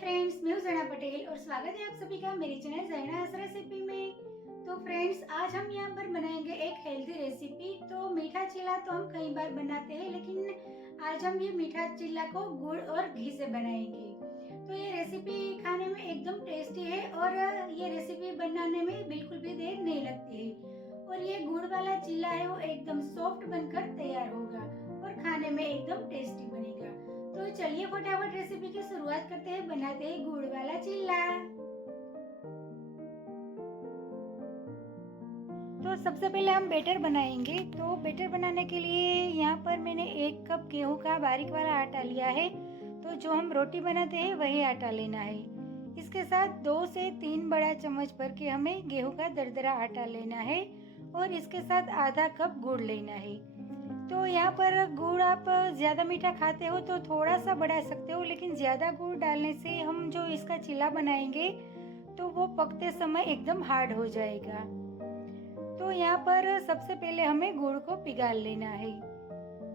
Friends, मैं हूं ज़ैना पटेल और स्वागत है आप सभी का मेरे चैनल ज़ैनास रेसिपी में। तो फ्रेंड्स, आज हम यहाँ पर बनाएंगे एक हेल्दी रेसिपी। तो मीठा चिल्ला तो हम कई बार बनाते हैं, लेकिन आज हम ये मीठा चिल्ला को गुड़ और घी से बनाएंगे। तो ये रेसिपी खाने में एकदम टेस्टी है और ये रेसिपी बनाने में बिल्कुल भी देर नहीं लगती है। और ये गुड़ वाला चिल्ला है वो एकदम सॉफ्ट बनकर तैयार होगा और खाने में एकदम टेस्टी बनेगा। तो चलिए फटाफट रेसिपी की शुरुआत करते हैं, बनाते हैं गुड़ वाला चिल्ला। तो सबसे पहले हम बैटर बनाएंगे। तो बैटर बनाने के लिए यहाँ पर मैंने 1 कप गेहूं का बारीक वाला आटा लिया है। तो जो हम रोटी बनाते हैं वही आटा लेना है। इसके साथ 2 से 3 बड़ा चम्मच भर के हमें गेहूं का दरदरा आटा लेना है और इसके साथ आधा कप गुड़ लेना है। तो यहाँ पर गुड़ आप ज़्यादा मीठा खाते हो तो थोड़ा सा बढ़ा सकते हो, लेकिन ज़्यादा गुड़ डालने से हम जो इसका चिल्ला बनाएंगे तो वो पकते समय एकदम हार्ड हो जाएगा। तो यहाँ पर सबसे पहले हमें गुड़ को पिघाल लेना है।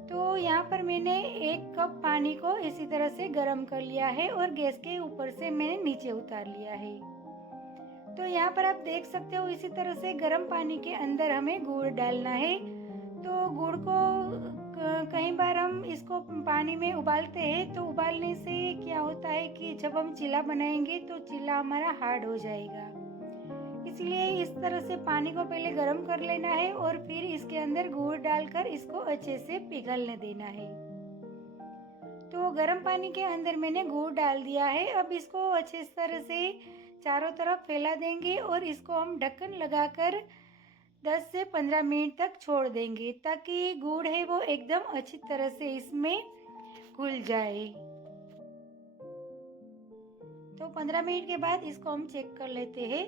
तो यहाँ पर मैंने 1 कप पानी को इसी तरह से गर्म कर लिया है और गैस के ऊपर से मैंने नीचे उतार लिया है। तो यहाँ पर आप देख सकते हो इसी तरह से गर्म पानी के अंदर हमें गुड़ डालना है। तो गुड़ को कई बार हम इसको पानी में उबालते हैं, तो उबालने से क्या होता है कि जब हम चिल्ला बनाएंगे तो चिल्ला हमारा हार्ड हो जाएगा। इसलिए इस तरह से पानी को पहले गर्म कर लेना है और फिर इसके अंदर गुड़ डालकर इसको अच्छे से पिघलने देना है। तो गर्म पानी के अंदर मैंने गुड़ डाल दिया है। अब इसको अच्छे तरह से चारों तरफ फैला देंगे और इसको हम ढक्कन लगाकर 10 से 15 मिनट तक छोड़ देंगे ताकि गुड़ है वो एकदम अच्छी तरह से इसमें घुल जाए। तो 15 मिनट के बाद इसको हम चेक कर लेते हैं।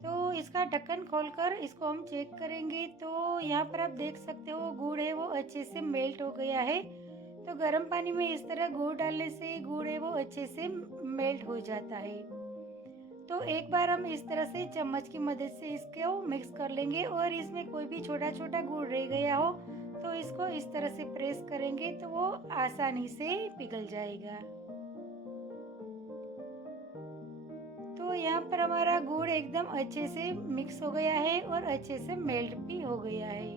तो इसका ढक्कन खोलकर इसको हम चेक करेंगे तो यहाँ पर आप देख सकते हो गुड़ है वो अच्छे से मेल्ट हो गया है। तो गर्म पानी में इस तरह गुड़ डालने से गुड़ है वो अच्छे से मेल्ट हो जाता है। तो एक बार हम इस तरह से चम्मच की मदद से इसको मिक्स कर लेंगे और इसमें कोई भी छोटा छोटा गुड़ रह गया हो तो इसको इस तरह से प्रेस करेंगे तो वो आसानी से पिघल जाएगा। तो यहाँ पर हमारा गुड़ एकदम अच्छे से मिक्स हो गया है और अच्छे से मेल्ट भी हो गया है।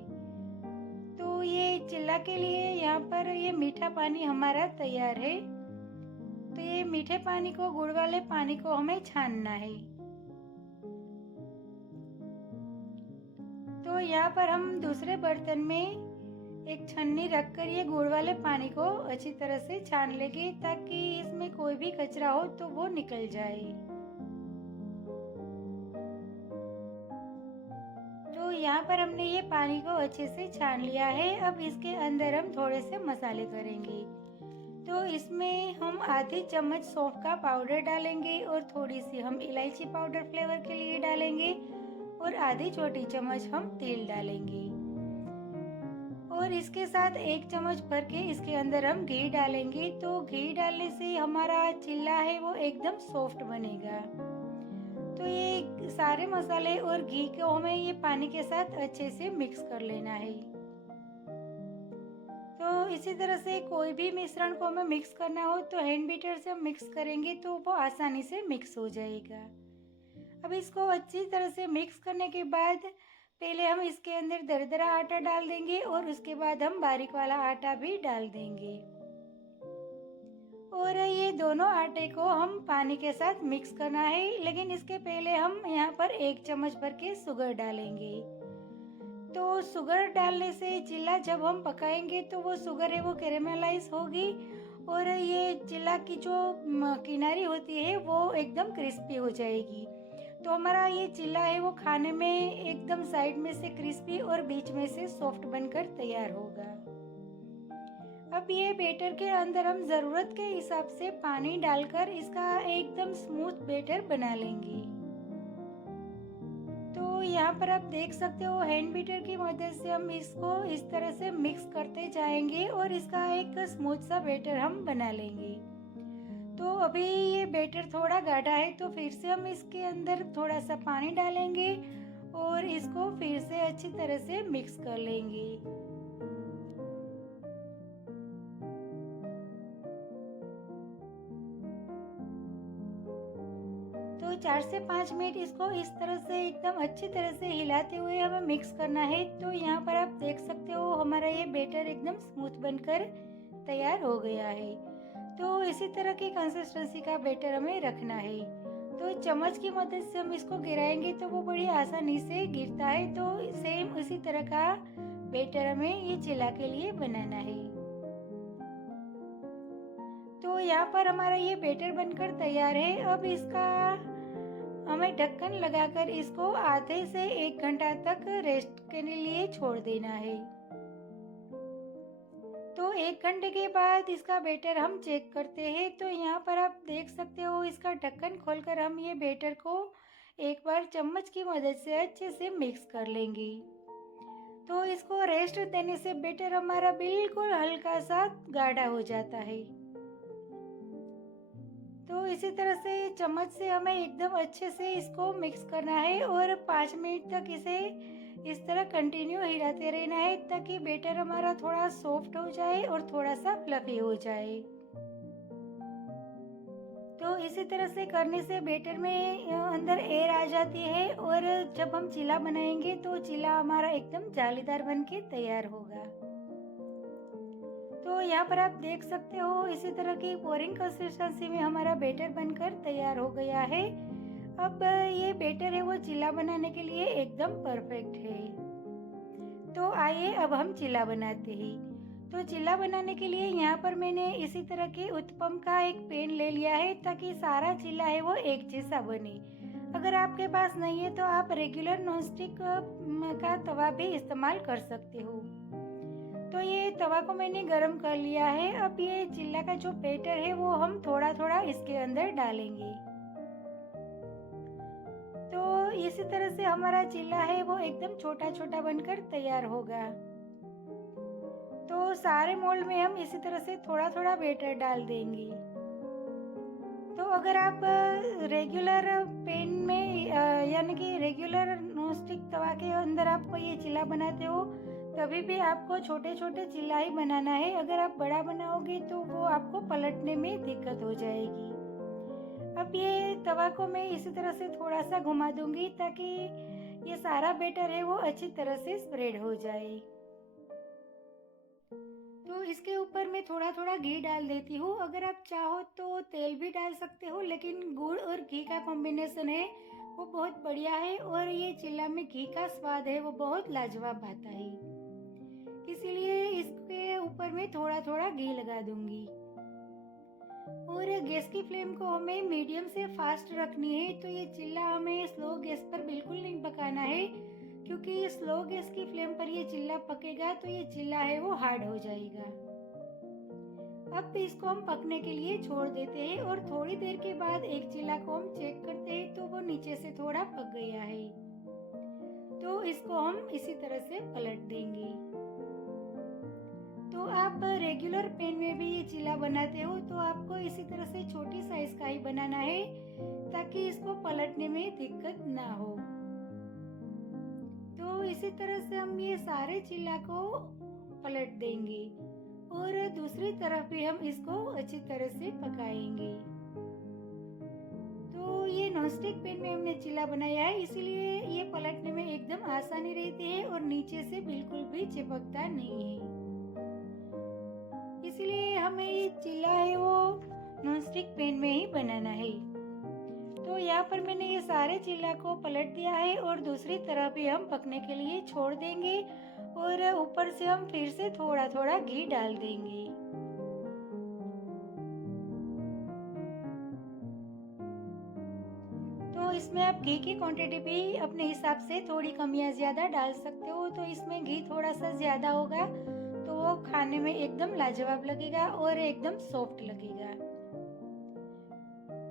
तो ये चिल्ला के लिए यहाँ पर ये मीठा पानी हमारा तैयार है। तो ये मीठे पानी को, गुड़ वाले पानी को हमें छानना है। तो यहाँ पर हम दूसरे बर्तन में एक छन्नी रखकर ये गुड़ वाले पानी को अच्छी तरह से छान लेंगे ताकि इसमें कोई भी कचरा हो तो वो निकल जाए। तो यहाँ पर हमने ये पानी को अच्छे से छान लिया है। अब इसके अंदर हम थोड़े से मसाले करेंगे। तो इसमें हम आधी चम्मच सौंफ का पाउडर डालेंगे और थोड़ी सी हम इलायची पाउडर फ्लेवर के लिए डालेंगे और आधी छोटी चम्मच हम तेल डालेंगे। और इसके साथ 1 चम्मच भर के इसके अंदर हम घी डालेंगे। तो घी डालने से हमारा चिल्ला है वो एकदम सॉफ्ट बनेगा। तो ये सारे मसाले और घी को हमें ये पानी के साथ अच्छे से मिक्स कर लेना है। तो इसी तरह से कोई भी मिश्रण को हमें मिक्स करना हो तो हैंड बीटर से हम मिक्स करेंगे तो वो आसानी से मिक्स हो जाएगा। अब इसको अच्छी तरह से मिक्स करने के बाद पहले हम इसके अंदर दरदरा आटा डाल देंगे और उसके बाद हम बारीक वाला आटा भी डाल देंगे। और ये दोनों आटे को हम पानी के साथ मिक्स करना है, लेकिन इसके पहले हम यहाँ पर 1 चम्मच भर के शुगर डालेंगे। तो शुगर डालने से चिल्ला जब हम पकाएंगे तो वो शुगर है वो कैरेमलाइज होगी और ये चिल्ला की जो किनारी होती है वो एकदम क्रिस्पी हो जाएगी। तो हमारा ये चिल्ला है वो खाने में एकदम साइड में से क्रिस्पी और बीच में से सॉफ्ट बनकर तैयार होगा। अब ये बैटर के अंदर हम ज़रूरत के हिसाब से पानी डालकर इसका एकदम स्मूथ बैटर बना लेंगे। तो यहाँ पर आप देख सकते हो हैंड बीटर की मदद से हम इसको इस तरह से मिक्स करते जाएंगे और इसका एक स्मूथ सा बैटर हम बना लेंगे। तो अभी ये बैटर थोड़ा गाढ़ा है तो फिर से हम इसके अंदर थोड़ा सा पानी डालेंगे और इसको फिर से अच्छी तरह से मिक्स कर लेंगे। 4 से 5 मिनट इसको इस तरह से एकदम अच्छी तरह से हिलाते हुए हमें मिक्स करना है। तो यहाँ पर आप देख सकते हो हमारा ये बैटर एकदम स्मूथ बनकर तैयार हो गया है। तो इसी तरह की कंसिस्टेंसी का बैटर हमें रखना है। तो चम्मच की मदद से हम इसको गिराएंगे तो वो बड़ी आसानी से गिरता है। तो सेम उसी तरह का बैटर हमें ये चिल्ला के लिए बनाना है। तो यहाँ पर हमारा ये बैटर बनकर तैयार है। अब इसका हमें ढक्कन लगाकर इसको आधे से 1 घंटा तक रेस्ट के लिए छोड़ देना है। तो 1 घंटे के बाद इसका बैटर हम चेक करते हैं। तो यहाँ पर आप देख सकते हो इसका ढक्कन खोलकर हम ये बैटर को एक बार चम्मच की मदद से अच्छे से मिक्स कर लेंगे। तो इसको रेस्ट देने से बैटर हमारा बिल्कुल हल्का सा गाढ़ा हो जाता है। तो इसी तरह से चम्मच से हमें एकदम अच्छे से इसको मिक्स करना है और 5 मिनट तक इसे इस तरह कंटिन्यू हिलाते रहना है ताकि बैटर हमारा थोड़ा सॉफ्ट हो जाए और थोड़ा सा फ्लफी हो जाए। तो इसी तरह से करने से बैटर में अंदर एयर आ जाती है और जब हम चीला बनाएंगे तो चीला हमारा एकदम जालीदार बनके तैयार होगा। तो यहाँ पर आप देख सकते हो इसी तरह की पोरिंग कंसिस्टेंसी में हमारा बैटर बनकर तैयार हो गया है। अब ये बैटर है वो चिल्ला बनाने के लिए एकदम परफेक्ट है। तो आइए अब हम चिल्ला बनाते हैं। तो चिल्ला बनाने के लिए यहाँ पर मैंने इसी तरह के उत्पम का एक पैन ले लिया है ताकि सारा चिल्ला है वो एक जैसा बने। अगर आपके पास नहीं है तो आप रेगुलर नॉनस्टिक का तवा भी इस्तेमाल कर सकते हो। तो ये तवा को मैंने गरम कर लिया है। अब ये चिल्ला का जो बैटर है वो हम थोड़ा थोड़ा इसके अंदर डालेंगे। तो इसी तरह से हमारा चिल्ला है वो एकदम छोटा छोटा बनकर तैयार होगा। तो सारे मोल्ड में हम इसी तरह से थोड़ा थोड़ा बैटर डाल देंगे। तो अगर आप रेगुलर पैन में यानी कि रेगुलर नॉनस्टिक तवा के अंदर आप ये चिल्ला बनाते हो तभी भी आपको छोटे छोटे चिल्ला ही बनाना है। अगर आप बड़ा बनाओगे तो वो आपको पलटने में दिक्कत हो जाएगी। अब ये तवा को मैं इसी तरह से थोड़ा सा घुमा दूंगी ताकि ये सारा बैटर है वो अच्छी तरह से स्प्रेड हो जाए। तो इसके ऊपर मैं थोड़ा थोड़ा घी डाल देती हूँ। अगर आप चाहो तो तेल भी डाल सकते हो, लेकिन गुड़ और घी का कॉम्बिनेशन है वो बहुत बढ़िया है और ये चिल्ला में घी का स्वाद है वो बहुत लाजवाब आता है। इसीलिए इसके ऊपर मैं थोड़ा थोड़ा घी लगा दूंगी। और गैस की फ्लेम को हमें मीडियम से फास्ट रखनी है। तो ये चिल्ला हमें स्लो गैस पर बिल्कुल नहीं पकाना है, क्योंकि स्लो गैस की फ्लेम पर ये चिल्ला पकेगा तो ये चिल्ला है वो हार्ड हो जाएगा। अब इसको हम पकने के लिए छोड़ देते हैं और थोड़ी देर के बाद एक चिल्ला को हम चेक करते हैं तो वो नीचे से थोड़ा पक गया है। तो इसको हम इसी तरह से पलट देंगे। तो आप रेगुलर पैन में भी ये चिल्ला बनाते हो तो आपको इसी तरह से छोटी साइज का ही बनाना है ताकि इसको पलटने में दिक्कत ना हो। तो इसी तरह से हम ये सारे चिल्ला को पलट देंगे और दूसरी तरफ भी हम इसको अच्छी तरह से पकाएंगे। तो ये नॉनस्टिक पैन में हमने चिल्ला बनाया है, इसीलिए ये पलटने में एकदम आसानी रहती है और नीचे से बिल्कुल भी चिपकता नहीं है। इसलिए हमें ये चिल्ला है वो नॉनस्टिक पैन में ही बनाना है। तो यहाँ पर मैंने ये सारे चिल्ला को पलट दिया है और दूसरी तरफ भी हम पकने के लिए छोड़ देंगे और ऊपर से हम फिर से थोड़ा थोड़ा घी डाल देंगे। तो इसमें आप घी की क्वांटिटी भी अपने हिसाब से थोड़ी कम या ज़्यादा डाल सकते हो। तो इसमें घी थोड़ा सा ज़्यादा होगा तो वो खाने में एकदम लाजवाब लगेगा और एकदम सॉफ्ट लगेगा।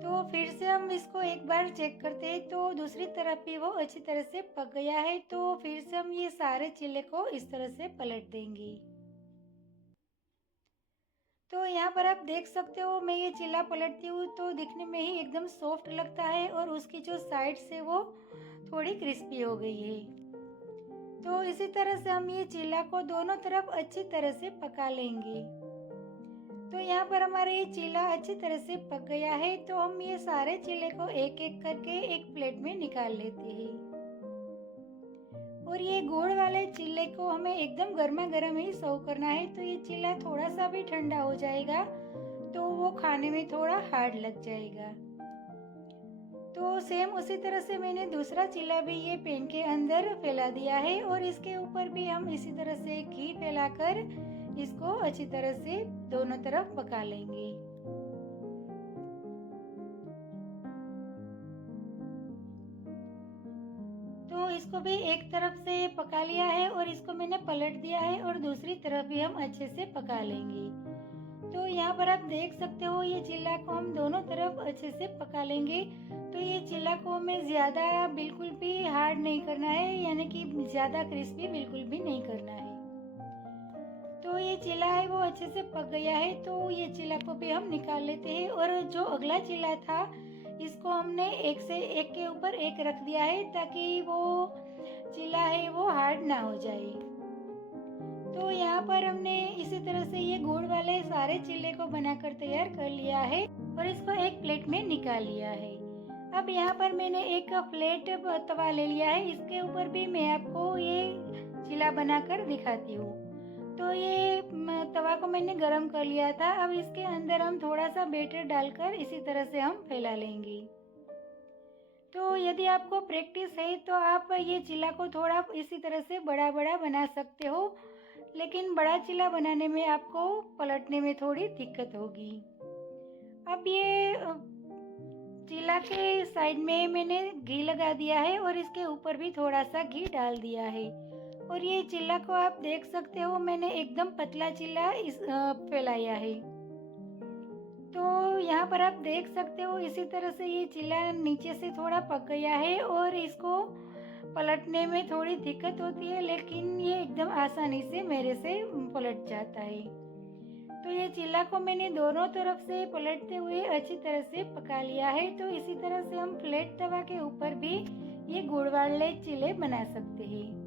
तो फिर से हम इसको एक बार चेक करते हैं तो दूसरी तरफ भी वो अच्छी तरह से पक गया है। तो फिर से हम ये सारे चिल्ले को इस तरह से पलट देंगे। तो यहाँ पर आप देख सकते हो मैं ये चिल्ला पलटती हूँ तो दिखने में ही एकदम सॉफ्ट लगता है और उसकी जो साइड से वो थोड़ी क्रिस्पी हो गई है। तो इसी तरह से हम ये चिल्ला को दोनों तरफ अच्छी तरह से पका लेंगे। तो यहाँ पर हमारा ये चीला अच्छी तरह से पक गया है। तो हम ये सारे चीले को एक एक करके एक प्लेट में निकाल लेते हैं। और ये गुड़ वाले चीले को हमें एकदम गर्मा गर्म ही सर्व करना है। तो ये चीला थोड़ा सा भी ठंडा हो जाएगा तो वो खाने में थोड़ा हार्ड लग जाएगा। तो सेम उसी तरह से मैंने दूसरा चीला भी ये पैन के अंदर फैला दिया है और इसके ऊपर भी हम इसी तरह से घी फैलाकर इसको अच्छी तरह से दोनों तरफ पका लेंगे। तो इसको भी एक तरफ से पका लिया है और इसको मैंने पलट दिया है और दूसरी तरफ भी हम अच्छे से पका लेंगे। तो यहाँ पर आप देख सकते हो ये चिल्ला को हम दोनों तरफ अच्छे से पका लेंगे। तो ये चिल्ला को हमें ज़्यादा बिल्कुल भी हार्ड नहीं करना है, यानी कि ज़्यादा क्रिस्पी बिल्कुल भी नहीं करना है। तो ये चिल्ला है वो अच्छे से पक गया है। तो ये चिल्ला को भी हम निकाल लेते हैं। और जो अगला चिल्ला था इसको हमने एक से एक के ऊपर एक रख दिया है ताकि वो चिल्ला है वो हार्ड ना हो जाए। तो यहाँ पर हमने इसी तरह से ये गुड़ वाले सारे चिल्ले को बनाकर तैयार कर लिया है और इसको एक प्लेट में निकाल लिया है। अब यहाँ पर मैंने एक फ्लैट तवा ले लिया है, इसके ऊपर भी मैं आपको ये चिल्ला बनाकर दिखाती हूँ। तो ये तवा को मैंने गरम कर लिया था। अब इसके अंदर हम थोड़ा सा बैटर डालकर इसी तरह से हम फैला लेंगे। तो यदि आपको प्रैक्टिस है तो आप ये चिल्ला को थोड़ा इसी तरह से बड़ा बड़ा बना सकते हो, लेकिन बड़ा चिल्ला बनाने में आपको पलटने में थोड़ी दिक्कत होगी। अब ये चिल्ला के साइड में मैंने घी लगा दिया है और इसके ऊपर भी थोड़ा सा घी डाल दिया है। और ये चिल्ला को आप देख सकते हो मैंने एकदम पतला चिल्ला फैलाया है। तो यहाँ पर आप देख सकते हो इसी तरह से ये चिल्ला नीचे से थोड़ा पक गया है और इसको पलटने में थोड़ी दिक्कत होती है, लेकिन ये एकदम आसानी से मेरे से पलट जाता है। तो ये चिल्ला को मैंने दोनों तरफ से पलटते हुए अच्छी तरह से पका लिया है। तो इसी तरह से हम फ्लैट तवा के ऊपर भी ये गुड़ वाले चिल्ले बना सकते हैं।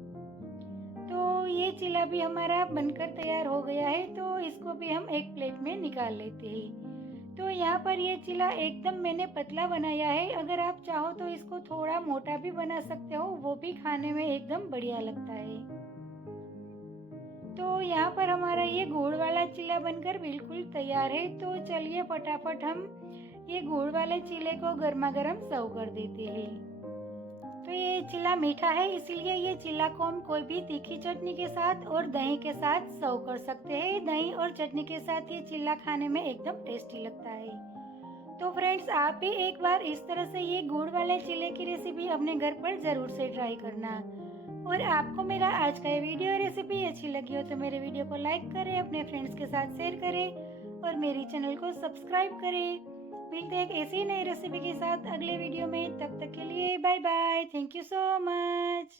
तो ये चिल्ला भी हमारा बनकर तैयार हो गया है। तो इसको भी हम एक प्लेट में निकाल लेते हैं। तो यहाँ पर ये चिल्ला एकदम मैंने पतला बनाया है। अगर आप चाहो तो इसको थोड़ा मोटा भी बना सकते हो, वो भी खाने में एकदम बढ़िया लगता है। तो यहाँ पर हमारा ये गुड़ वाला चिल्ला बनकर बिल्कुल तैयार है। तो चलिए फटाफट हम ये गुड़ वाले चिल्ले को गर्मा गर्म सर्व कर देते हैं। तो ये चिल्ला मीठा है, इसलिए ये चिल्ला को हम कोई भी तीखी चटनी के साथ और दही के साथ सर्व कर सकते हैं। दही और चटनी के साथ ये चिल्ला खाने में एकदम टेस्टी लगता है। तो फ्रेंड्स, आप भी एक बार इस तरह से ये गुड़ वाले चिल्ले की रेसिपी अपने घर पर ज़रूर से ट्राई करना। और आपको मेरा आज का ये वीडियो रेसिपी अच्छी लगी हो तो मेरे वीडियो को लाइक करें, अपने फ्रेंड्स के साथ शेयर करें और मेरी चैनल को सब्सक्राइब करें। मिलते हैं एक ऐसी नई रेसिपी के साथ अगले वीडियो में। तब तक के लिए bye bye. Thank you so much.